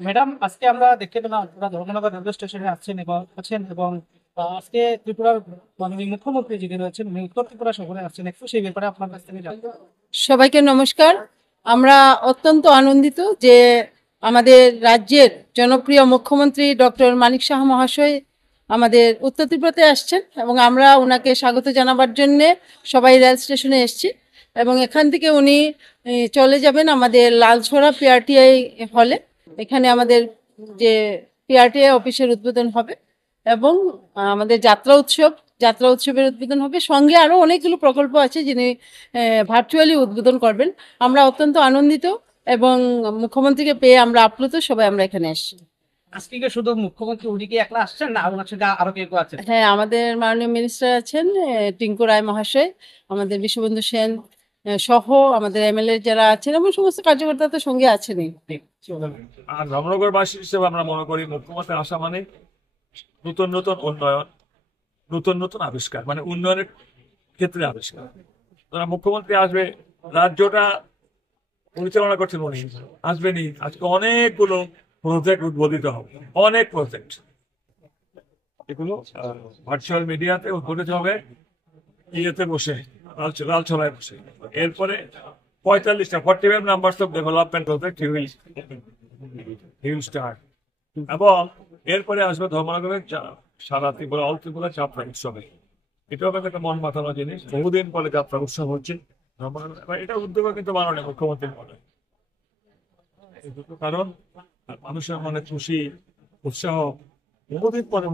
Madam, আজকে আমরা দেখতে পেলাম আপনারা ধর্মনগর রেলওয়ে স্টেশনে এবং আজকে ত্রিপুরার মাননীয় মুখ্যমন্ত্রী যিনি রয়েছেন উনি উত্তর ত্রিপুরা সফরে আসছেন, একটু সেই ব্যাপারে আপনার কাছ থেকে জানতে। সবাইকে নমস্কার। আমরা অত্যন্ত আনন্দিত যে আমাদের রাজ্যের জনপ্রিয় মুখ্যমন্ত্রী ডক্টর মানিক সাহা মহাশয় আমাদের উত্তর ত্রিপুরাতে আসছেন এবং আমরা ওনাকে স্বাগত জানাবার জন্যে সবাই রেল স্টেশনে এসেছি এবং এখান থেকে উনি চলে যাবেন আমাদের লালছড়া পিআরটিআই হলে। এখানে আমাদের যে পিআরটিআই অফিসের উদ্বোধন হবে এবং আমাদের যাত্রা উৎসবের উদ্বোধন হবে। সঙ্গে আরও অনেকগুলো প্রকল্প আছে যিনি ভার্চুয়ালি উদ্বোধন করবেন। আমরা অত্যন্ত আনন্দিত এবং মুখ্যমন্ত্রীকে পেয়ে আমরা আপ্লুত, সবাই আমরা এখানে এসেছি। আজকে কি শুধু মুখ্যমন্ত্রী উনি কি একলা আসছেন না ওনার সঙ্গে আরো কেউ আছেন? হ্যাঁ, আমাদের মাননীয় মিনিস্টার আছেন টিঙ্কু রায় মহাশয়, আমাদের বিশ্ববন্ধু সেন সহ আমাদের এমএলএ যারা আছেন এবং সমস্ত কার্যকর্তা তো সঙ্গে আছেনই। আর ধর্মনগরবাসী হিসেবে আমরা মনে করি মুখ্যমন্ত্রী আসা মানে নতুন নতুন উন্নয়ন, নতুন নতুন আবিষ্কার, মানে উন্নয়নের ক্ষেত্রে আবিষ্কার। মুখ্যমন্ত্রী আসবে, রাজ্যটা পরিচালনা করছেন উনি, আসবেনই। আজকে অনেকগুলো প্রজেক্ট উদ্বোধিত হবে, অনেক প্রজেক্ট, এগুলো ভার্চুয়াল মিডিয়াতে উদ্বোধিত হবে, ইয়েতে বসে লালছড়ায় বসে। এরপরে 45 numbers of development project he will start. এবং এরপরে আসবে ধর্মনগরের সারা ত্রিপুরা, অল ত্রিপুরা যাত্রা উৎসবে। এটাও কিন্তু একটা মন মাতানো জিনিস, বহুদিন পরে যাত্রা উৎসব হচ্ছে ধর্মনগর। এটা উদ্যোগ কিন্তু মাননীয় মুখ্যমন্ত্রীর মনে, কারণ মানুষের মনে খুশি, উৎসাহ, বহুদিন পরে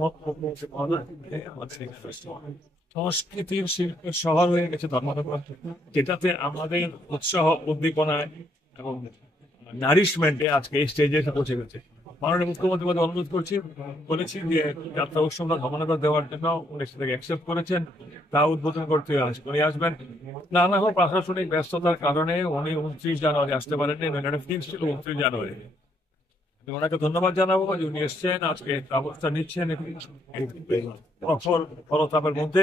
সংস্কৃতির শিল্পের শহর হয়ে গেছে ধর্মনগর, যেটাতে আমাদের উৎসাহ, উদ্দীপনায় এবং নারিশমেন্টে আজকে এই স্টেজে পৌঁছে গেছে। মাননীয় মুখ্যমন্ত্রী মধ্যে অনুরোধ বলেছি যে যাত্রা উৎসবটা ধর্মনগর দেওয়ার জন্য উনি সেটাকে অ্যাকসেপ্ট করেছেন, তা উদ্বোধন করতে উনি আসবেন। নানা প্রশাসনিক ব্যস্ততার কারণে উনি 29 জানুয়ারি আসতে পারেননি, ফিক্স ছিল 29 জানুয়ারি। ওনাকে ধন্যবাদ জানাবো যে উনি এসছেন, আজকে ব্যবস্থা নিচ্ছেন। প্রখর ফলতাপের মধ্যে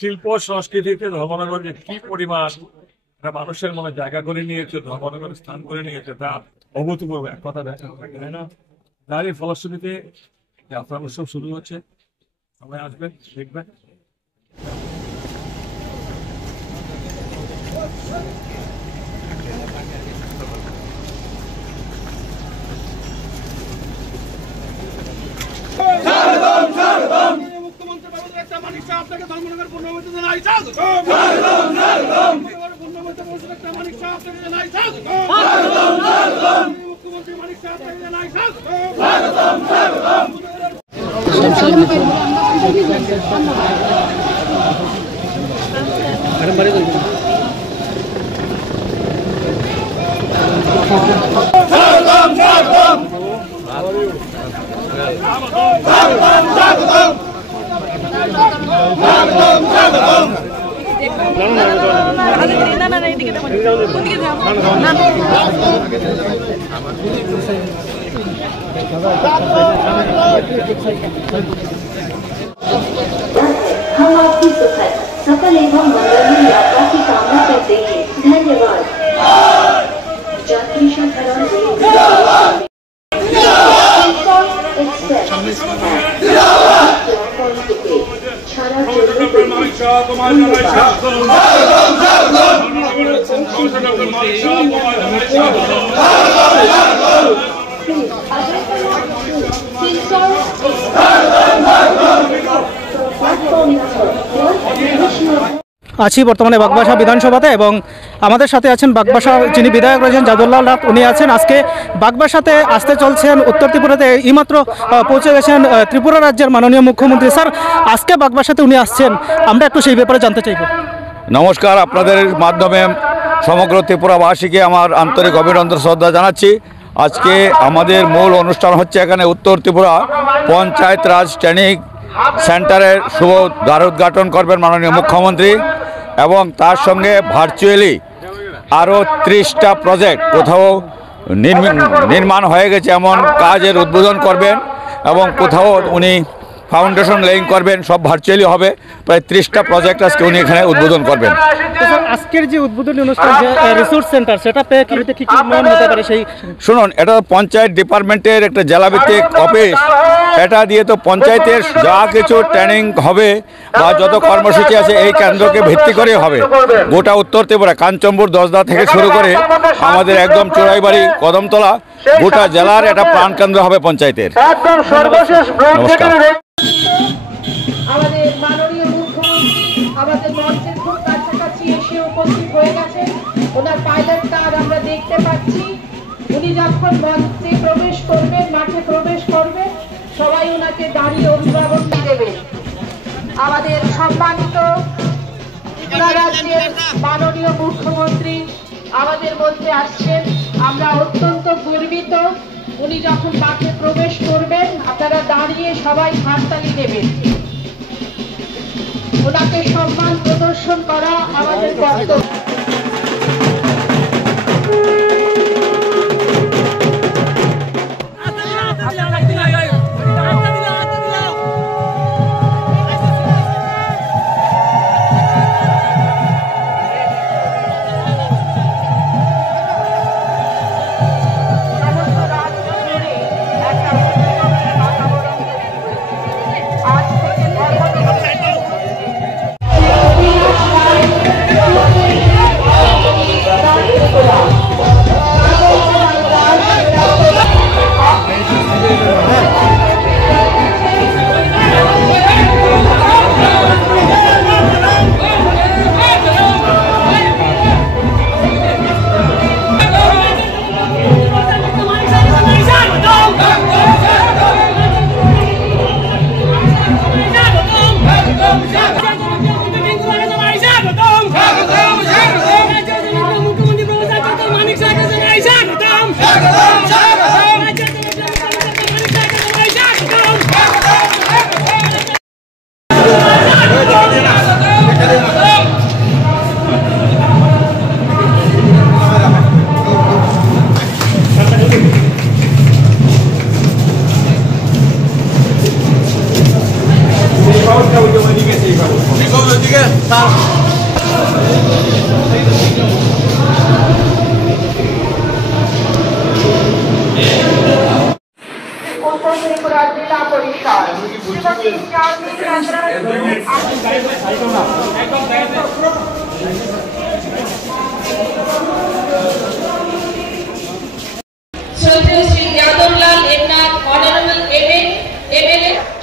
শিল্প সংস্কৃতিতে ধর্মনগর যে কি পরিমাণ মানুষের মনে জায়গা করে নিয়েছে, ধর্মনগরের স্থান করে নিয়েছে, তা অভূতপূর্ব এক কথা দেখা তাই না? তারই ফলশ্রুতিতে যাত্রা উৎসব শুরু হচ্ছে, সবাই আসবেন, দেখবেন। মুখ্যমন্ত্রী মানিক সাহা আপনাকে ধর্মনগর পূর্ণবর্তী জানাই স্বাগত। মানিক সাহা আপনাকে জানাই স্বাগত। মুখ্যমন্ত্রী মানিক সাহা আপনাকে জানাই স্বাগত। हम आपकी सुखद सफल एवं मंगलमय यात्रा की कामना करते हैं। धन्यवाद। यात्री साधारण আছি বর্তমানে বাগবাসা বিধানসভাতে এবং আমাদের সাথে আছেন বাগবাসা যিনি বিধায়ক রয়েছেন জাদুল্লাহ নাথ, উনি আছেন। আজকে বাগবাসাতে আসতে চলছেন উত্তর ত্রিপুরাতে, এইমাত্র পৌঁছে গেছেন ত্রিপুরা রাজ্যের মাননীয় মুখ্যমন্ত্রী। স্যার, আজকে বাগবাসাতে উনি আসছেন, আমরা একটু সেই ব্যাপারে জানতে চাইব। নমস্কার, আপনাদের মাধ্যমে সমগ্র ত্রিপুরাবাসীকে আমার আন্তরিক অভিনন্দন শ্রদ্ধা জানাচ্ছি। আজকে আমাদের মূল অনুষ্ঠান হচ্ছে এখানে উত্তর ত্রিপুরা পঞ্চায়েত রাজ ট্রেনিং সেন্টারের শুভ দ্বার উদ্ঘাটন করবেন মাননীয় মুখ্যমন্ত্রী এবং তার সঙ্গে ভার্চুয়ালি আরও 30টা প্রজেক্ট কোথাও নির্মাণ হয়ে গেছে এমন কাজের উদ্বোধন করবেন এবং কোথাও উনি ফাউন্ডেশন লেইং করবেন, সব ভার্চুয়ালি হবে। প্রায় 30টা প্রজেক্ট আজকে উনি এখানে উদ্বোধন করবেন। তো স্যার, আজকের যে উদ্বোধনী অনুষ্ঠান, যে রিসোর্স সেন্টার, সেটা পেয়ে কি উন্নয়ন হতে পারে? সেই শুনুন, এটা পঞ্চায়েত ডিপার্টমেন্টের একটা জেলাভিত্তিক অফিস। এটা দিয়ে তো পঞ্চায়েতের যা কিছু ট্রেনিং হবে বা যত কর্মসূচি আছে এই কেন্দ্রকে ভিত্তি করে হবে। গোটা উত্তর ত্রিপুরা, কাঞ্চনপুর, দশদা থেকে শুরু করে আমাদের একদম চোরাইবাড়ি, কদমতলা, গোটা জেলার একটা প্রাণকেন্দ্র হবে পঞ্চায়েতের। নমস্কার। আমাদের মাননীয় মুখ্যমন্ত্রী আমাদের মঞ্চের খুব কাছাকাছি এসে উপস্থিত হয়ে গেছে। ওনার পাইলট কার আমরা দেখতে পাচ্ছি। উনি যখন মঞ্চে প্রবেশ করবেন, মাঠে প্রবেশ করবেন, সবাই ওনাকে দাঁড়িয়ে অভিবাদন দেবেন। আমাদের সম্মানিত ত্রিপুরা রাজ্যের মাননীয় মুখ্যমন্ত্রী আমাদের মধ্যে আসছেন। আমরা অত্যন্ত গর্বিত। উনি যখন মাঠে প্রবেশ করবেন, আপনারা দাঁড়িয়ে সবাই হাততালি দেবেন। ওনাকে সম্মান প্রদর্শন করা আমাদের কর্তব্য।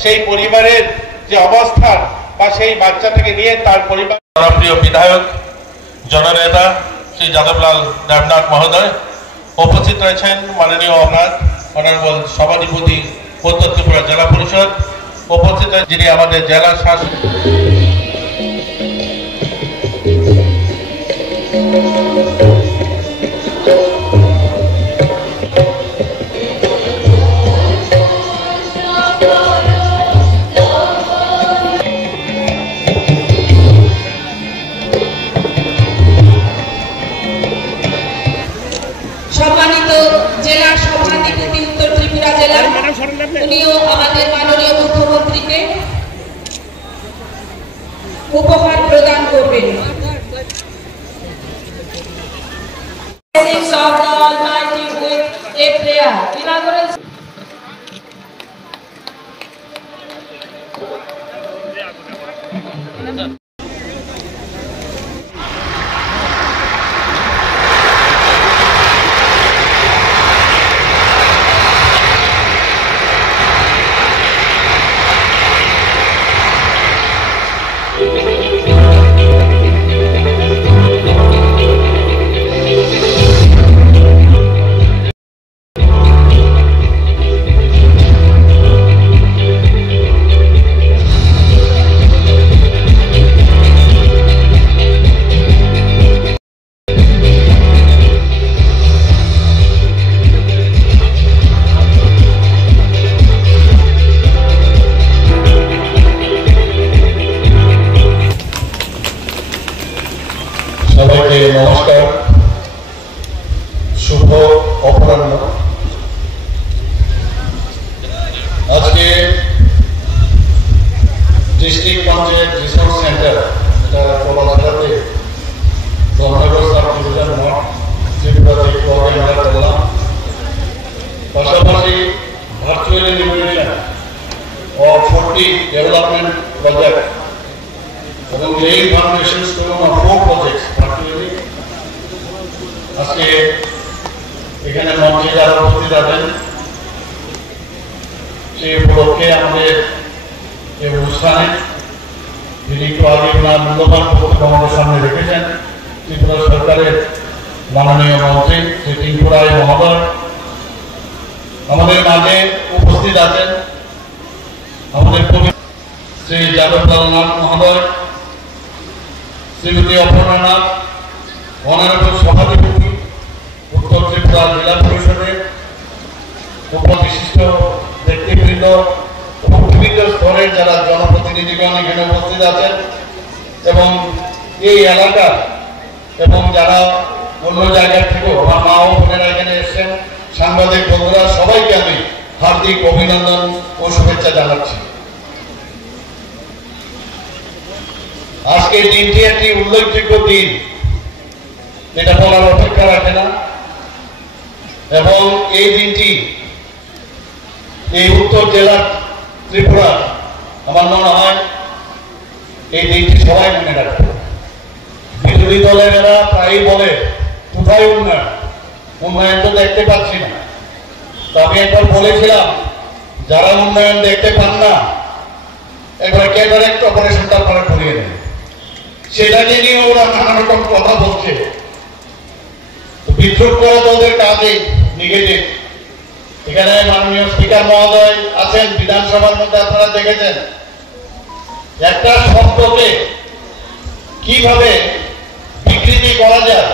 সেই পরিবারের যে অবস্থান বা সেই বাচ্চাটাকে নিয়ে তার পরিবার। জনপ্রিয় বিধায়ক জননেতা শ্রী যাদবলাল দেবনাথ মহোদয় উপস্থিত রয়েছেন। মাননীয় অনারেবল সভাধিপতি উত্তর ত্রিপুরা জেলা পরিষদ উপস্থিত, যিনি আমাদের জেলা শাসক। সম্মানিত জেলার সভাধিপতি উত্তর ত্রিপুরা জেলার, উনিও আমাদের মাননীয় মুখ্যমন্ত্রীকে উপহার প্রদান করবেন। আজকে এখানে মঞ্চে যারা উপস্থিত আছেন সেই উপলক্ষে আমাদের এই অনুষ্ঠানে যিনি একটু আগে ওনার মূল্যবান বক্তব্য আমাদের সামনে রেখেছেন ত্রিপুরা সরকারের মাননীয় মন্ত্রী শ্রী টিঙ্কু রায় মহোদয় আমাদের মাঝে উপস্থিত আছেন আমাদের শ্রী যাদবলাল নাথ মহোদয়, শ্রীমতী অপর্ণা নাথ, অনারেবল সভাধিপতি উত্তর ত্রিপুরা জেলা পরিষদের উপবিশিষ্ট ব্যক্তিবৃন্দ এবং বিভিন্ন স্তরের যারা জনপ্রতিনিধিগণ এখানে উপস্থিত আছেন এবং এই এলাকার এবং যারা অন্য জায়গার থেকেও আমার মা ও বোনেরা এখানে এসেছেন, সাংবাদিক বন্ধুরা, সবাইকে আমি হার্দিক অভিনন্দন ও শুভেচ্ছা জানাচ্ছি। আজকে দিনটি একটি উল্লেখযোগ্য দিন, যেটা বলার অপেক্ষা রাখে না, এবং এই দিনটি এই উত্তর জেলার ত্রিপুরা আমার মনে হয় এই দিনটি সবাই মনে রাখবে। বিরোধী দলের এরা প্রায়ই বলে কোথায় উন্নয়ন, উন্নয়ন তো দেখতে পাচ্ছি না। তো আমি একবার বলেছিলাম যারা উন্নয়ন দেখতে পান না একবার ক্যাটারেক্ট অপারেশনটা আপনারা করিয়ে নেন। সেটাকে নিয়ে ওরা নানা রকম কথা বলছে, বিদ্রোহ করা তো ওদের কাজে নেগেটিভ। এখানে মাননীয় স্পিকার মহোদয় আছেন বিধানসভার মধ্যে, আপনারা দেখেছেন একটা শব্দকে কিভাবে বিকৃতি করা যায়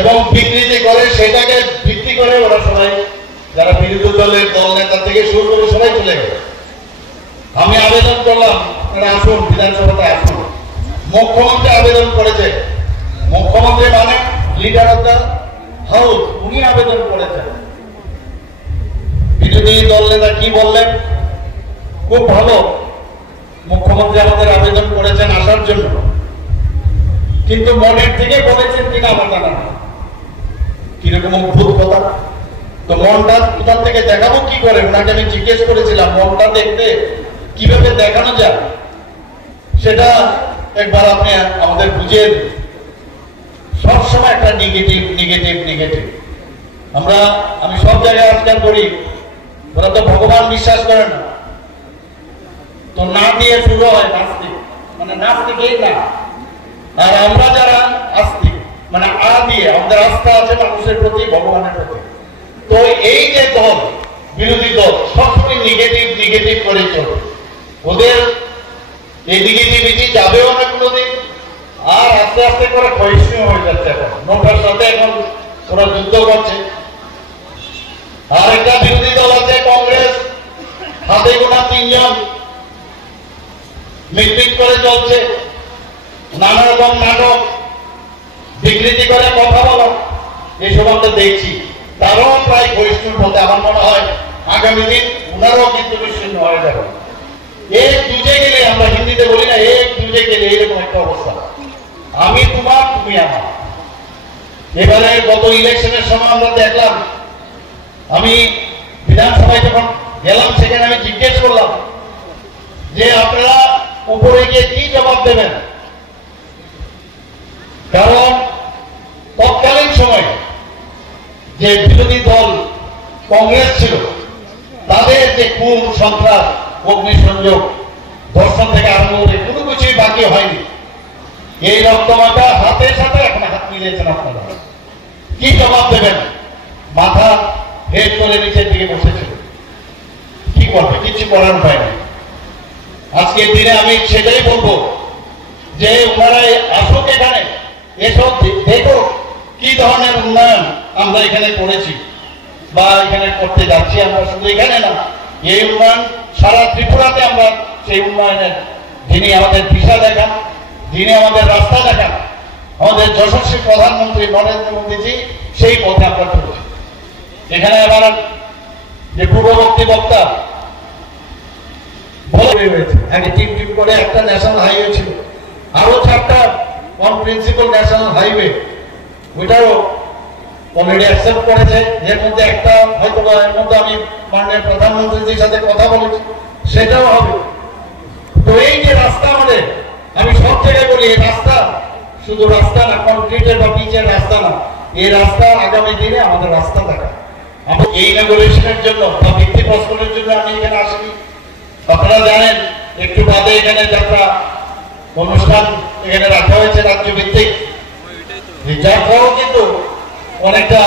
এবং বিকৃতি করে সেটাকে ভিত্তি করে ওরা সবাই যারা বিরোধী দলের দল নেতা থেকে শুরু করে সবাই চলে গেল। আমি আবেদন করলাম আপনারা আসুন, বিধানসভাতে আসুন। মুখ্যমন্ত্রী আবেদন করেছে, মুখ্যমন্ত্রী মানে লিডার অফ দ্য হাউস, উনি আবেদন করেছেন। বিরোধী দল নেতা কি বললেন, খুব ভালো, মুখ্যমন্ত্রী আমাদের আবেদন করেছেন আসার জন্য, কিন্তু মনের থেকে বলেছেন কিনা আমার জানা না। কিরকম অদ্ভুত কথা। তো মনটা কোথা থেকে দেখাবো কি করে, ওনাকে আমি জিজ্ঞেস করেছিলাম মনটা দেখতে কিভাবে দেখানো যায় সেটা একবার আপনি আমাদের বুঝিয়ে দিন। সবসময় একটা নেগেটিভ নেগেটিভ নেগেটিভ। আমি সব জায়গায় আজকাল করি, ওরা তো ভগবান বিশ্বাস করে না, তো না দিয়ে শুরু হয় নাস্তিক, মানে নাস্তিকই না। আর আমরা যারা আস্তিক মানে আ দিয়ে আমাদের আস্থা আছে মানুষের প্রতি, ভগবানের প্রতি। তো এই যে দল, বিরোধী দল সবসময় নেগেটিভ নেগেটিভ করে চলে, ওদের এই নেগেটিভিটি যাবেও না কোনোদিন, আর আস্তে আস্তে করে ক্ষয়িষ্ণু হয়ে যাচ্ছে। এখন নোটার সাথে এখন ওরা যুদ্ধ করছে। আর একটা বিরোধী দল আছে কংগ্রেস, হাতে গোনা 3 জন মিটমিট করে চলছে, নানা রকম নাটক, বিকৃতি করে কথা বলা, এইসব আমরা দেখছি। তারাও প্রায় ক্ষয়িষ্ণুর পথে। আমার মনে হয় আগামী দিন ওনারাও কিন্তু বিচ্ছিন্ন হয়ে যাবে। এক দুজে গেলে, আমরা হিন্দিতে বলি না এক দুজে গেলে, এরকম একটা অবস্থা। আমি তোমার, তুমি আমার। এবারে গত ইলেকশনের সময় আমরা দেখলাম, আমি বিধানসভায় যখন গেলাম সেখানে আমি জিজ্ঞেস করলাম যে আপনারা উপরে গিয়ে কি জবাব দেবেন, কারণ তৎকালীন সময় যে বিরোধী দল কংগ্রেস ছিল তাদের যে খুন সন্ত্রাস, অগ্নিসংযোগ, ধর্ষণ থেকে আরম্ভ করে কোনো কিছুই বাকি হয়নি। এই রক্তমাখা হাতের সাথে এখন হাত মিলিয়েছেন আপনারা। কি জবাব দেবেন? মাথা হেড করে নিচের দিকে বসেছিল, কি করবে? কিছু করার উপায় নেই। আজকের দিনে আমি সেটাই বলবো যে ওনারা আসুক এখানে, এসব দেখো কি ধরনের উন্নয়ন আমরা এখানে করেছি বা এখানে করতে যাচ্ছি। আমরা শুধু এখানে না, এই উন্নয়ন সারা ত্রিপুরাতে আমরা সেই উন্নয়নের, যিনি আমাদের দিশা দেখান, যিনি আমাদের রাস্তা দেখান, আমাদের যশস্বী প্রধানমন্ত্রী নরেন্দ্র মোদীজি, সেই পথে আমরা চলছি। এখানে আবার যে পূর্ববর্তী বক্তা বলে হয়েছে, আগে টিম টিম করে একটা ন্যাশনাল হাইওয়ে ছিল, আরো 4টা অন প্রিন্সিপাল ন্যাশনাল হাইওয়ে, ওইটাও অলরেডি অ্যাকসেপ্ট করেছে। এর মধ্যে একটা হয়তো এর মধ্যে আমি মাননীয় প্রধানমন্ত্রীর সাথে কথা বলেছি, সেটাও হবে। তো এই যে রাস্তা আমাদের, আমি সব জায়গায় বলি এই রাস্তা শুধু রাস্তা না, কংক্রিটের বা পিচের রাস্তা না, এই রাস্তা আগামী দিনে আমাদের রাস্তা দেখা। আমি এই ইনগুরেশনের জন্য বা ভিত্তিপ্রস্তরের জন্য আমি এখানে আসিনি। আপনারা জানেন একটু বাদে এখানে যাত্রা অনুষ্ঠান এখানে রাখা হয়েছে রাজ্য ভিত্তিক, যার ফলেও কিন্তু অনেকটা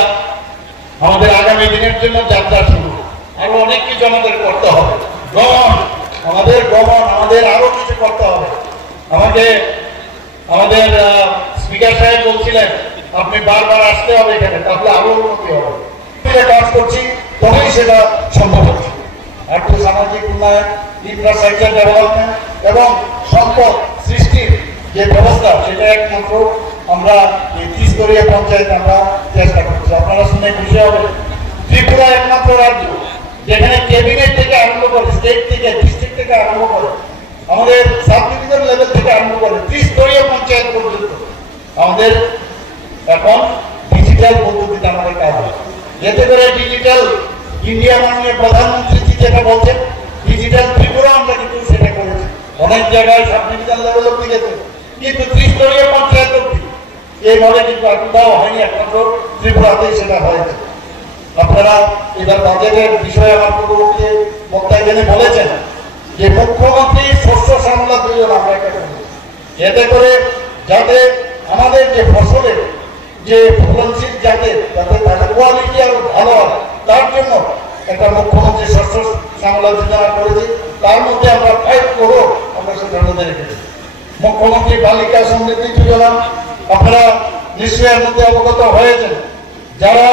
আমাদের আগামী দিনের জন্য যাত্রা শুরু। আরো অনেক কিছু আমাদের করতে হবে, আমাদের আরো কিছু করতে হবে। আমাদের স্পিকার সাহেব বলছিলেন আপনি বারবার আসতে হবে এখানে, তাহলে আরো উন্নতি হবে। কাজ করছি তবেই সেটা সম্ভব হচ্ছে। আর্থ সামাজিক উন্নয়ন, ইনফ্রাস্ট্রাকচার ডেভেলপমেন্ট এবং সম্পদ সৃষ্টির যে ব্যবস্থা, সেটা একমাত্র আমরা এই ত্রিস্তরীয় পঞ্চায়েত আমরা চেষ্টা করছি। আপনারা শুনে খুশি হবে, ত্রিপুরা একমাত্র রাজ্য যেখানে ক্যাবিনেট থেকে আরম্ভ করে, স্টেট থেকে, ডিস্ট্রিক্ট থেকে আরম্ভ করে, আমাদের সাব ডিভিশন লেভেল থেকে আরম্ভ করে ত্রিস্তরীয় পঞ্চায়েত পর্যন্ত আমাদের এখন ডিজিটাল পদ্ধতিতে আমাদের কাজ হয়। এতে করে ডিজিটাল ইন্ডিয়া মাননীয় প্রধানমন্ত্রী যেটা বলছেন, ডিজিটাল ত্রিপুরা আমরা কিন্তু সেটা করেছি। অনেক জায়গায় সাব ডিভিশন লেভেল অব্দি গেছে, কিন্তু ত্রিস্তরীয় পঞ্চায়েত অব্দি এইভাবে কিন্তু কোথাও হয়নি, একমাত্র ত্রিপুরাতেই সেটা হয়েছে। আপনারা এবার বাজেটের বিষয়ে আমার পূর্ববর্তী বক্তা এখানে বলেছেন যে মুখ্যমন্ত্রী শস্য শ্যামলা যোজনা আমরা এটা করব, এতে করে যাতে আমাদের যে ফসলের যে ফলনশীল যাতে তাদের কোয়ালিটি আরো ভালো হয়, তার জন্য একটা মুখ্যমন্ত্রী শস্য শ্যামলা যোজনা করেছি। তার মধ্যে আমরা 5 করোড় আমরা সেটা মধ্যে রেখেছি। মুখ্যমন্ত্রী বালিকা সমৃদ্ধি যোজনা আপনারা নিশ্চয়ই এর মধ্যে অবগত হয়েছেন। যারা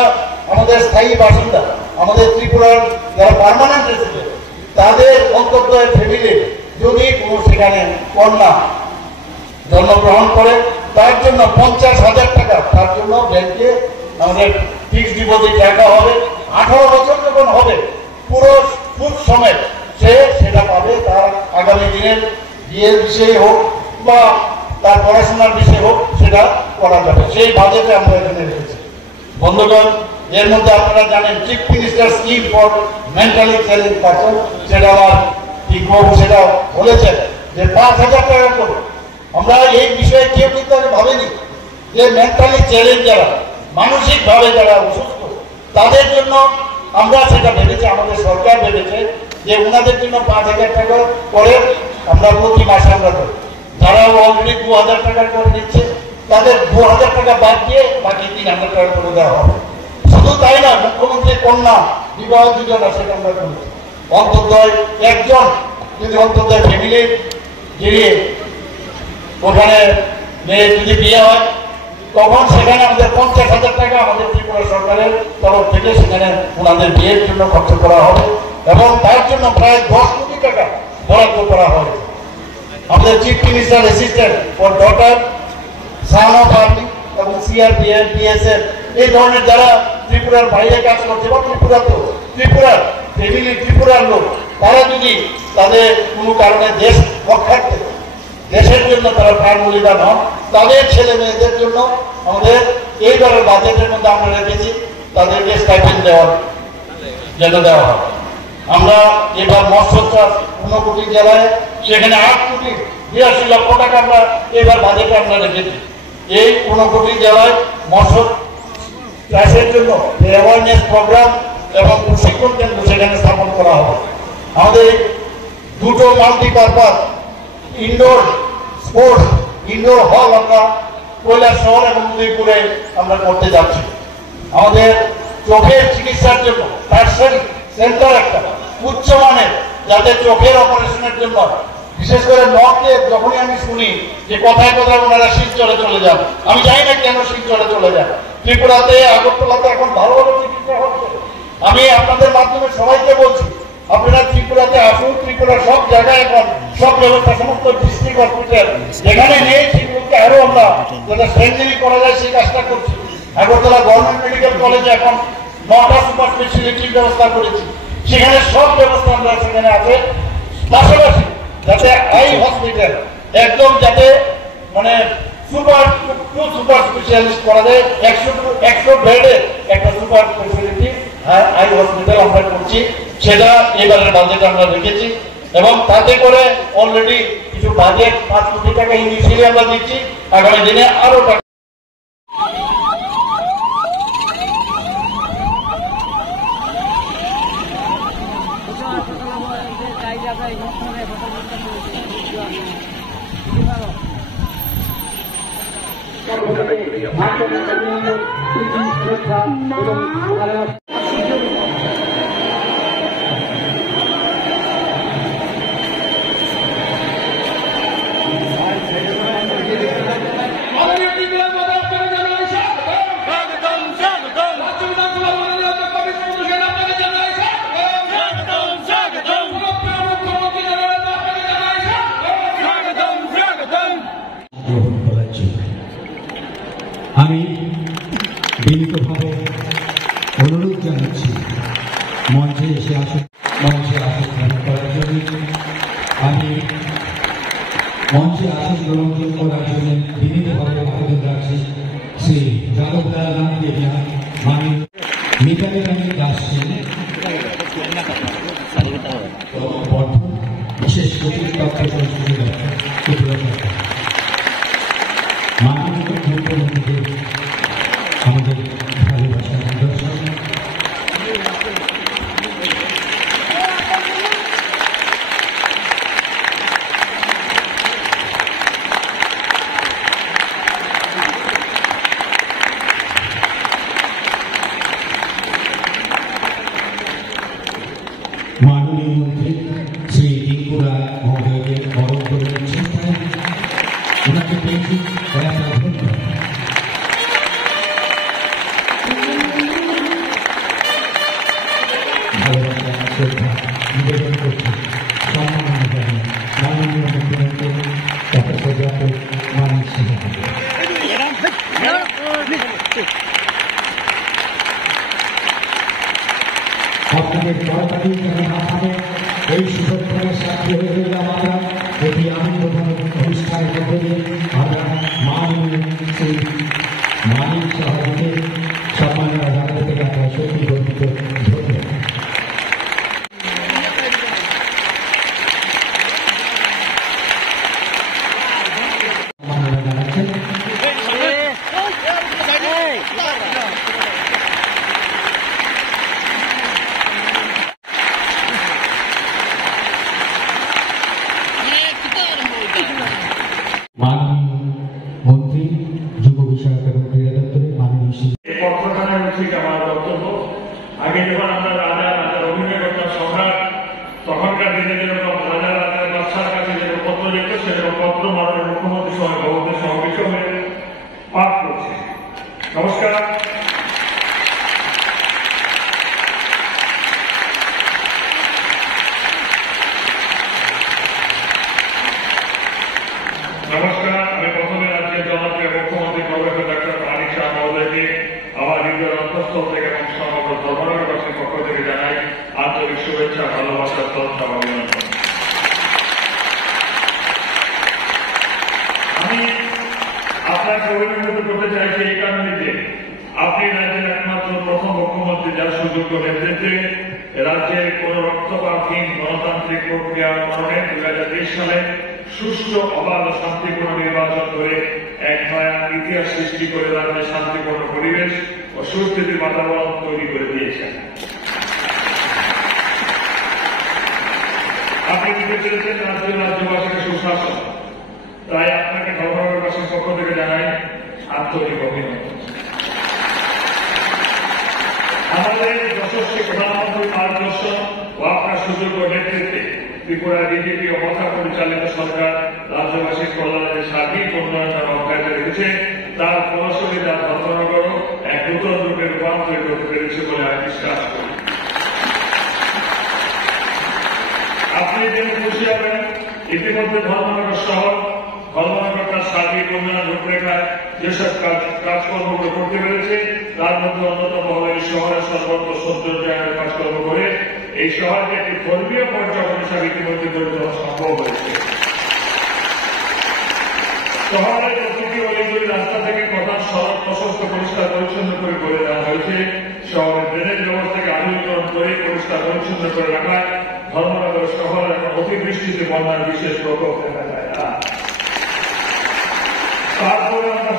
আমাদের স্থায়ী বাসিন্দা, আমাদের ত্রিপুরার যারা পার্মানেন্ট রেসিডেন্ট, তাদের অন্তত ফ্যামিলি যদি কোনো সেখানে কন্যা জন্মগ্রহণ করে, তার জন্য 50,000 টাকা তার জন্য ব্যাংকে আমাদের ফিক্সড ডিপোজিট রাখা হবে। 18 বছর যখন হবে পুরো সুদ সমেত সে সেটা পাবে। তার আগামী দিনের বিয়ের বিষয়ে হোক বা তার পড়াশোনার বিষয়ে হোক, সেটা করা যাবে। সেই বাজেটে আমরা এখানে রেখেছি। বন্ধুগণ, এর মধ্যে আপনারা জানেন chief minister scheme for mentally challenge person, সেটা আমার ঠিকবাবু সেটা বলেছেন যে 5,000 টাকা করে। আমরা এই বিষয়ে কেউ কিন্তু ভাবিনি যে মেন্টালি চ্যালেঞ্জ যারা, মানসিকভাবে যারা অসুস্থ, তাদের জন্য আমরা সেটা ভেবেছি, আমাদের সরকার ভেবেছে যে ওনাদের জন্য 5,000 টাকা করে আমরা প্রতি মাসে আমরা দেবো। যারা অলরেডি 2,000 টাকা করে দিচ্ছে, তাদের 2,000 টাকা বাদ দিয়ে বাকি 3,000 টাকা করে দেওয়া হবে। শুধু তাই না, মুখ্যমন্ত্রী কন্যা বিবাহ যোজনা সেটা আমরা করেছি। অন্তর্দয় একজন যদি অন্তর্দয় ফ্যামিলি যিনি ওখানে মেয়ে যদি বিয়ে হয়, তখন সেখানে আমাদের 50,000 টাকা আমাদের ত্রিপুরা সরকারের তরফ থেকে সেখানে ওনাদের বিয়ের জন্য খরচ করা হবে এবং তার জন্য প্রায় 10 কোটি টাকা বরাদ্দ করা হবে। আমাদের chief minister assistant for daughter, son of army এবং সিআরপিএফ, বিএসএফ, এই ধরনের যারা ত্রিপুরার বাইরে কাজ করছে বা ত্রিপুরাতেও, ত্রিপুরার ফ্যামিলি, ত্রিপুরার লোক, তারা যদি তাদের কোনো কারণে দেশ রক্ষার্থে, দেশের জন্য তারা প্রাণ বলিদান হন, তাদের ছেলে মেয়েদের জন্য আমাদের এইবারের বাজেটের মধ্যে আমরা রেখেছি তাদেরকে স্টাইপেন্ড দেওয়ার যেন দেওয়া হয়। আমরা এবার মৎস্য চাষ 15 জেলায়, সেখানে 8,82,00,000 টাকা আমরা এবার বাজেটে আমরা রেখেছি। এই 15 জেলায় মৎস্য চাষের জন্য অ্যাওয়ারনেস প্রোগ্রাম এবং প্রশিক্ষণ কেন্দ্র সেখানে স্থাপন করা হবে। আমাদের 2টো মাল্টিপারপাস ইনডোর স্পোর্টস ইনডোর হল আমরা কৈলাসহর এবং উদয়পুরে আমরা করতে যাচ্ছি। আমাদের চোখের চিকিৎসার জন্য টার্সারি সেন্টার একটা উচ্চমানের, যাতে চোখের অপারেশনের জন্য, বিশেষ করে নর্থে যখনই আমি শুনি যে কোথায় কোথায় ওনারা শিলচরে চলে যান, আমি জানি না কেন শিলচরে চলে যান। ত্রিপুরাতে, আগরতলাতে এখন ভালো ভালো চিকিৎসা হচ্ছে। আমি আপনাদের মাধ্যমে সবাইকে বলছি, আপনারা ত্রিপুরাতে আসুন। ত্রিপুরার সব জায়গায় এখন সব ব্যবস্থা, সমস্ত ডিস্ট্রিক্ট হসপিটাল যেখানে নেই সেগুলোকে আরো আমরা যেটা স্ট্রেংথেনিং করা যায় সেই কাজটা করছি। আগরতলা গভর্নমেন্ট মেডিকেল কলেজে এখন 9টা সুপার স্পেশালিটির ব্যবস্থা করেছি, সেখানে সব ব্যবস্থা আমরা সেখানে আছে। পাশাপাশি যাতে আই হসপিটাল একদম যাতে মানে সুপার স্পেশালিস্ট করা যায়, 100 বেডের একটা সুপার স্পেশালিটি আই হসপিটাল আমরা করছি, সেটা এবারের বাজেটে আমরা রেখেছি। এবং তাতে করে অলরেডি কিছু বাজেট 5 কোটি টাকা ইনিশিয়ালি আমরা দিচ্ছি, আগামী দিনে আরো টাকা। আমি বিনীতভাবে অনুরোধ জানাচ্ছি মঞ্চে আসন গ্রহণ করার জন্য। আমি মঞ্চে আসন গ্রহণ করার জন্য বিনীতভাবে আবেদন রাখছি শ্রী যাদবলাল নাথকে মাননীয় মিতালি রানী দাসকে বিশেষ অতিরিক্ত মাননীয় মুখ্যমন্ত্রীকে আমাদের ভালোবাসার নিদর্শন। মাননীয় মন্ত্রী শ্রী রিঙ্কু রায় মহোদয়কে বরণ করে নিচ্ছেন, ওনাকে পেয়েছি নিবেদন করছি সম্মান জানিয়ে মাননীয় মুখ্যমন্ত্রী ডক্টর মানিক সিংহ। আপনাদের দরকারি মাধ্যমে এই সুযোগের সাথে হয়ে গেলাম আমরা। এটি আনন্দঘন অনুষ্ঠানের মধ্যে দিয়ে আমরা মাননীয় শ্রী মানিক সাহায্যকে সম্মানের জানাতে থেকে আমরা সত্যি গর্বিত ধন্যবাদ। মন্ত্রী যুব বিষয়ক এবং ক্রীড়া দপ্তরের মাননীয় পত্রখানায় হচ্ছে আমার বক্তব্য। আগে যখন আমরা রাজা অভিনয় করতাম সম্রাট, তখনকার দিনে যেরকম রাজা বাদশার কাছে যেরকম পত্র যেত, সেরকম পত্র মাননীয় মুখ্যমন্ত্রী সহ ভগবতের সমাবেশ হয়ে পাঠ করছে। নমস্কার। নমস্কার। আমি প্রথমে রাজ্যের জনপ্রিয় মুখ্যমন্ত্রী প্রফেসর ডক্টর মানিক শাহ মহোদয়কে আমার হৃদয়ের অন্তঃস্থল থেকে এবং সমগ্র ধর্মনগরবাসীর পক্ষ থেকে জানাই আন্তরিক শুভেচ্ছা, ভালোবাসা, শ্রদ্ধা, অভিনন্দন। আমি আপনাকে অভিনন্দন করতে চাইছি এই কারণে যে আপনি রাজ্যের একমাত্র প্রথম মুখ্যমন্ত্রী যার সুযোগ্য নেতৃত্বে রাজ্যের কোন রক্তপাতহীন গণতান্ত্রিক প্রক্রিয়া অনুসরণে 2020 সালে সুষ্ঠু, অবাধ ও শান্তিপূর্ণ নির্বাচন করে এক নয়া ইতিহাস সৃষ্টি করে রাজ্যে শান্তিপূর্ণ পরিবেশ ও সুস্থিতির বাতাবরণ তৈরি করে দিয়েছেন। আপনি দিতে পেরেছেন রাজ্যবাসীকে সুশাসন, তাই আপনাকে ধর্মনগরবাসীর পক্ষ থেকে জানাই আন্তরিক অভিনন্দন। আমাদের যশস্বী প্রধানমন্ত্রী মার্গদর্শন ও আপনার সুযোগ্য নেতৃত্বে ত্রিপুরা বিজেপি ও মথা পরিচালিত সরকার রাজ্যবাসীর কল্যাণে সার্বিক উন্নয়নের অব্যাহত রেখেছে। তার ফলস্বরূপ ধর্মনগরও এক নতুন রূপে রূপান্তরিত হতে পেরেছে বলে আমি বিশ্বাস করি। আপনি জেনে খুশি হবেন, ইতিমধ্যে ধর্মনগর শহর ধর্মনগর তার সার্বিক উন্নয়ন রূপরেখায় যেসব কাজকর্মগুলো করতে পেরেছে তার মধ্যে অন্যতম হল এই শহরের সর্বত্র সৌন্দর্যায়নের কাজকর্ম করে এই শহরকে একটি ধর্মীয় পর্যটন হিসাবে ইতিমধ্যে গড়ে তোলা সম্ভব হয়েছে। শহরের প্রতিটি অলিগলি রাস্তা থেকে প্রধান সড়ক প্রশস্ত পরিষ্কার পরিচ্ছন্ন করে গড়ে দেওয়া হয়েছে। শহরের ড্রেনেজ ব্যবস্থাকে আধুনিকরণ করে পরিষ্কার পরিচ্ছন্ন করে রাখায় ধর্মনগর শহর এবং অতিবৃষ্টিতে বন্যার বিশেষ প্রকোপ দেখা যায় না। তারপরে আমরা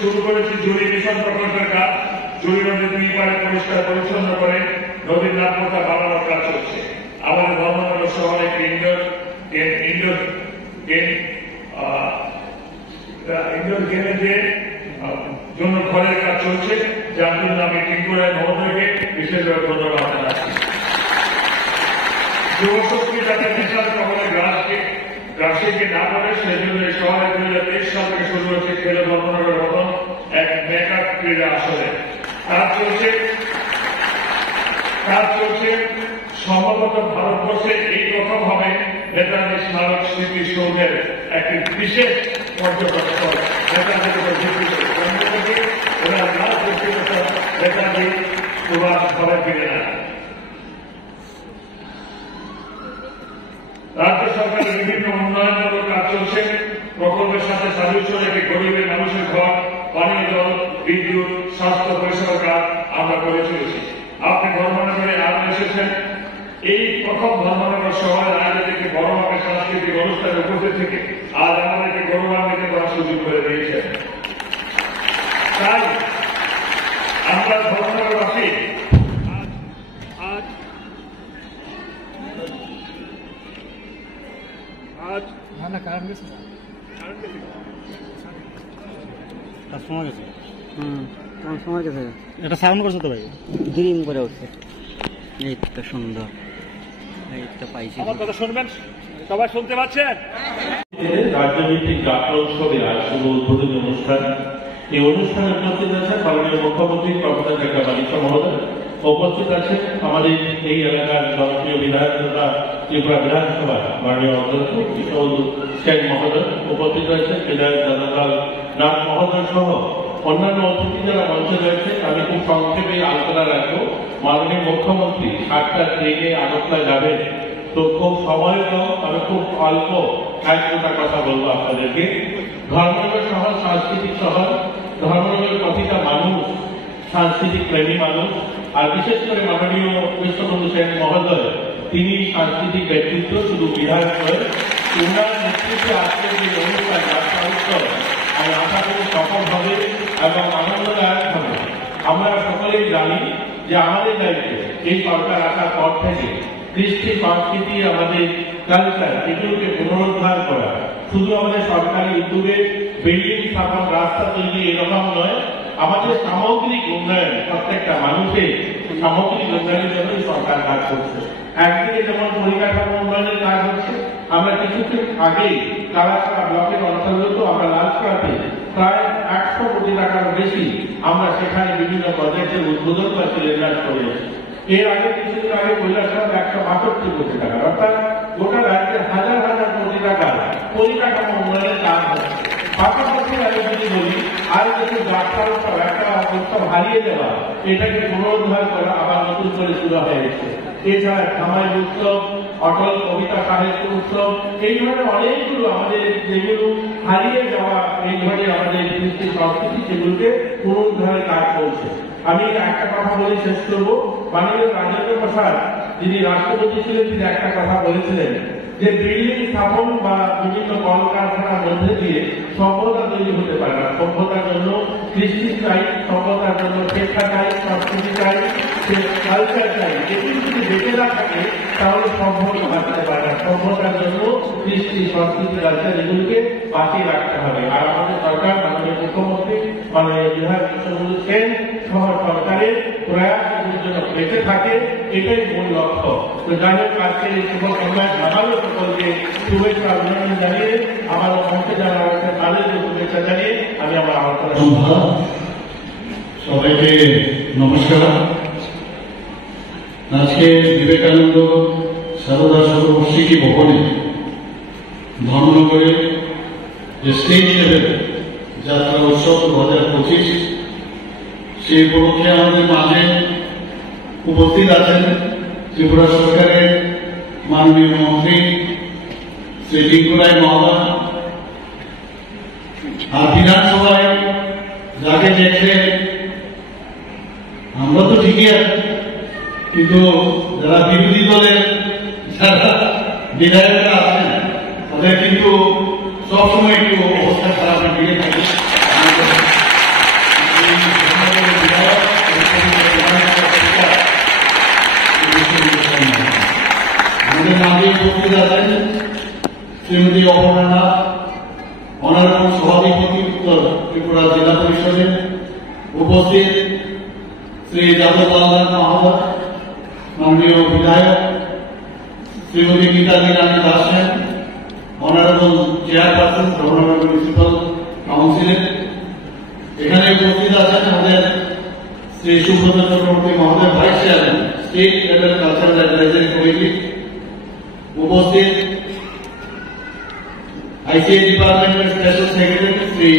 শুরু করেছি জুড়ি মিশন প্রকল্পের কাজ। জুড়ি নদীর দুই পাড়ে পরিষ্কার পরিচ্ছন্ন করে নদীর নাব্যতা বাড়ানোর কাজ চলছে। আমাদের ধর্মনগর শহরে ইনডোর গেমের জন্য ঘরের কাজ চলছে, যার জন্য আমি ত্রিপুরায় মহোদয়কে বিশেষভাবে ধন্যবাদ জানাচ্ছি। যুবশক্তি যাতে নেশার কবলে গ্রাসীকে না করে সেজন্য এই শহরে 2023 সাল থেকে শুরু হচ্ছে খেলে ধর্মনগর মতন এক মেকআপ ক্রীড়া আসরে কাজ চলছে। সম্ভবত ভারতবর্ষে এই প্রথম হবে নেতাজি স্মারক স্মৃতি সৌধের একটি বিশেষ পর্যটন স্থল। নেতাজির উপর ভিত্তি করে ওরা লাল নেতাজি সুভাষ ঘরে ফিরে না। রাজ্য সরকারের বিভিন্ন উন্নয়নমূলক কাজ চলছে। প্রকল্পের সাথে সাদৃশ্য রেখে গরিবের মানুষের ঘর, পানীয় জল, বিদ্যুৎ, স্বাস্থ্য পরিষেবার কাজ আমরা করে চলেছি। আপনি ধর্মনগরে আজ এসেছেন। এই প্রথম ধর্মনগর শহরের আয়োজিত একটি বড় মাপের সাংস্কৃতিক অনুষ্ঠানে উপস্থিত থেকে আজ আমাদেরকে গৌরবান্বিত করার সুযোগ করে দিয়েছেন। তাই আমরা ধর্মনগরবাসী এটা সাউন্ড করছে তো ভাই, গ্রিম করে উঠছে। এই তো সুন্দর, এই তো পাইছি। আমার কথা শুনবেন, সবাই শুনতে পাচ্ছেন? রাজ্যভিত্তিক যাত্রা উৎসবে আজ শুভ উদ্বোধনী অনুষ্ঠান। এই অনুষ্ঠানে উপস্থিত আছেন মাননীয় মুখ্যমন্ত্রী প্রফেসর ডক্টর মানিক মহোদয়। উপস্থিত আছেন আমাদের এই এলাকার জনপ্রিয় বিধায়ক তথা ত্রিপুরা বিধানসভা মাননীয় অধ্যক্ষ কিশোর সেন মহোদয়। উপস্থিত আছেন বিধায়ক জাদবলাল নাথ মহোদয় সহ অন্যান্য অতিথি যারা মঞ্চে রয়েছে। আমি খুব সংক্ষেপে আলোচনা রাখবো। মাননীয় মুখ্যমন্ত্রী 7টা ট্রেনে আগরতলা যাবেন, তো খুব সময় কম, আমি খুব অল্প 1-2টা কথা বলবো আপনাদেরকে। ধর্মনগর শহর সাংস্কৃতিক শহর। ধর্মনগরের প্রতিটা মানুষ সাংস্কৃতিক প্রেমী মানুষ, আর বিশেষ করে মাননীয় কৃষ্ণবন্ধু সেন মহোদয়, তিনি সাংস্কৃতিক ব্যক্তিত্ব, শুধু বিধায়ক নয়। উনার নেতৃত্বে আজকের যে অনুষ্ঠান যাত্রা উৎসব আমি আশা করি সফল হবে এবং আনন্দদায়ক হবে। আমরা সকলেই জানি যে আমাদের দায়িত্বে এই সরকার আসার পর থেকে কৃষ্টি সংস্কৃতি, আমাদের কালচার, এগুলোকে পুনরুদ্ধার করা। শুধু আমাদের সরকারি উদ্যোগে বিল্ডিং স্থাপন, রাস্তা তৈরি এরকম নয়, আমাদের সামগ্রিক উন্নয়ন, প্রত্যেকটা মানুষের সামগ্রিক উন্নয়নের জন্যই সরকার কাজ করছে। একদিকে যেমন পরিকাঠামো উন্নয়নের কাজ হচ্ছে, আমরা কিছুদিন আগেই কালাছড়া ব্লকের অন্তর্গত আমরা লালছড়াতে প্রায় 100 কোটি টাকার বেশি আমরা সেখানে বিভিন্ন প্রজেক্টের উদ্বোধন বা শিলান্যাস করেছি। এর আগে কিছুদিন আগে কৈলাসহর 162 কোটি টাকা, অর্থাৎ গোটা রাজ্যের হাজার হাজার কোটি টাকা পরিকাঠামো উন্নয়নের কাজ হচ্ছে। পাশাপাশি আমি যদি বলি আর কিছু যাত্রা উৎসব, একটা উৎসব হারিয়ে যাওয়া, এটাকে পুনরুদ্ধার করা আবার নতুন করে শুরু হয়েছে। এছাড়া খামাই উৎসব, অটল কবিতা সাহিত্য উৎসব, এই ধরনের অনেকগুলো আমাদের যেগুলো হারিয়ে যাওয়া, এই ধরনের আমাদের কৃষ্টি সংস্কৃতি, সেগুলোকে পুনরুদ্ধারের কাজ করছে। আমি একটা কথা বলে শেষ করবো। মাননীয় রাজেন্দ্র প্রসাদ যিনি রাষ্ট্রপতি ছিলেন, তিনি একটা কথা বলেছিলেন যে বিল্ডিং স্থাপন বা বিভিন্ন কলকারখানার মধ্যে দিয়ে সভ্যতা তৈরি হতে পারে না। সভ্যতার জন্য কৃষি চাই, সভ্যতার জন্য শিক্ষা চাই, সংস্কৃতি চাই, কালচার চাই। এগুলি যদি বেঁচে না থাকে তাহলে সভ্যতা বাঁচতে পারে না। সভ্যতার জন্য কৃষ্টি, সংস্কৃতি, কালচার এগুলিকে বাঁচিয়ে রাখতে হবে। আর আমাদের সরকার, মাননীয় মুখ্যমন্ত্রী, মাননীয় বিধায়ক কিশোর সেন সহ সরকারের প্রয়াস এগুলোর জন্য বেঁচে থাকে, এটাই মূল লক্ষ্য। তো যাই হোক, আজকে এই শুভ সন্ধ্যায় জানালো সকলকে শুভেচ্ছা অভিনন্দন জানিয়ে, আমার মঞ্চে যারা রয়েছেন তাদেরকে শুভেচ্ছা জানিয়ে আমি আমার আলোচনা। সবাইকে নমস্কার। আজকে বিবেকানন্দ সারদা সর্বশিক্ষী ভবনে ধর্মনগরে যে স্টেট লেভেল যাত্রা উৎসব 2025, সেই উপলক্ষে আমাদের মাঝে উপস্থিত আছেন ত্রিপুরা সরকারের মাননীয় মন্ত্রী শ্রী টিঙ্কু রায় মহোদয়। আর বিধানসভায় যাকে দেখলে আমরা তো ঠিকই আছি, কিন্তু যারা বিরোধী দলের বিধায়করা আছেন তাদের কিন্তু সবসময় একটু অবস্থা খারাপের দিকে থাকে। আমাদের মাঝে উপস্থিত আছেন শ্রীমতী অপর্ণা নাথ, অনারেবল সভাধিপতি উত্তর ত্রিপুরা জেলা পরিষদের, উপস্থিত শ্রী যাদবলাল নাথ মহোদয়, মাননীয় বিধায়ক শ্রীমতী গীতালি রানী দাসেন, অনারেবল চেয়ারপারসন ধর্মনগর মিউনিসিপাল কাউন্সিলের। এখানে উপস্থিত আছেন আমাদের শ্রী সুব্রত চক্রবর্তী মহোদয়, vice chairman state level cultural advisory committee. উপস্থিত আইসিআই ডিপার্টমেন্টের স্পেশাল সেক্রেটারি শ্রী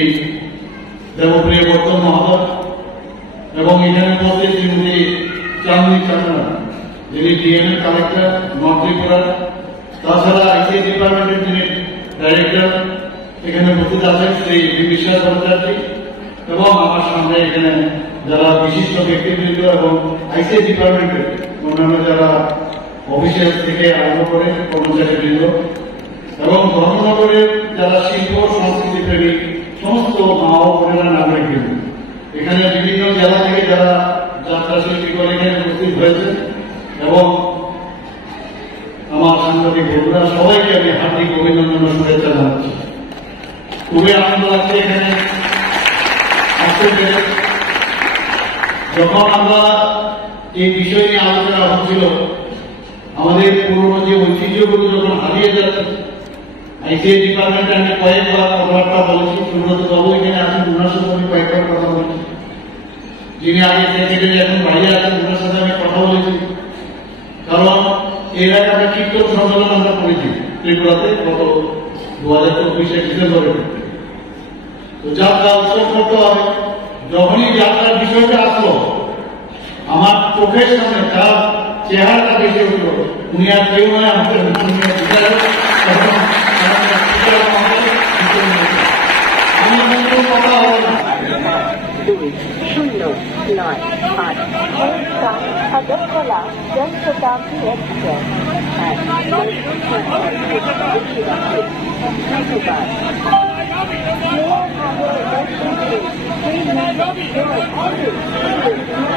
দেবপ্রিয় বর্তন মহোদয় এবং এখানে উপস্থিত শ্রীমতী চাঁদনী চান্না, যিনি ডিএমএ কালেক্টর নর্থ ত্রিপুরা। তাছাড়া আইসিআই ডিপার্টমেন্টের যিনি ডাইরেক্টর এখানে উপস্থিত আছেন শ্রী বিশ্বাস ভট্টাচার্য এবং আমার সামনে এখানে যারা বিশিষ্ট ব্যক্তিবৃন্দ এবং আইসিআই ডিপার্টমেন্টের অন্যান্য যারা অফিসিয়াল থেকে আরম্ভ করে কর্মচারীবৃন্দ এবং ধর্মনগরের যারা শিল্প সংস্কৃতি প্রেমী সমস্ত মা ও বোনেরা নাগরিকবৃন্দ, এখানে বিভিন্ন জেলা থেকে যারা যাত্রা শিল্পীগণ এখানে উপস্থিত হয়েছে এবং আমার সাংবাদিক বন্ধুরা, সবাইকে আমি হার্দিক অভিনন্দন ও শুভেচ্ছা জানাচ্ছি। খুবই আনন্দ লাগছে এখানে আসতে পেরে। যখন আমরা এই বিষয় নিয়ে আলোচনা হচ্ছিল, আমাদের পুরনো যে ঐতিহ্যগুলো যখন হারিয়ে যাচ্ছে, আইসিআই ডিপার্টমেন্টে আমি কয়েকবার কথাবার্তা বলেছি, সুব্রত বাবু এখানে আছেন, ওনার সাথে আমি কয়েকবার কথা বলেছি, যিনি আগে সেক্রেটারি এখন বাইরে আছেন, ওনার সাথে আমি কথা বলেছি। কারণ এর আগে আমরা কীর্তন সম্মেলন আমরা করেছি ত্রিপুরাতে গত 2024 ডিসেম্বরে। তো যাত্রা উৎসব করতে হবে, যখনই যাত্রার বিষয়টা আসলো আমার চোখের সামনে তার চেহারাটা বেশি উঠল। উনি আর কেউ নয়, আমাদের বিধায়ক। আমি কিন্তু কথা হবে না। 2098 আগরতলা জনশতাব্দী এক্সপ্রেস and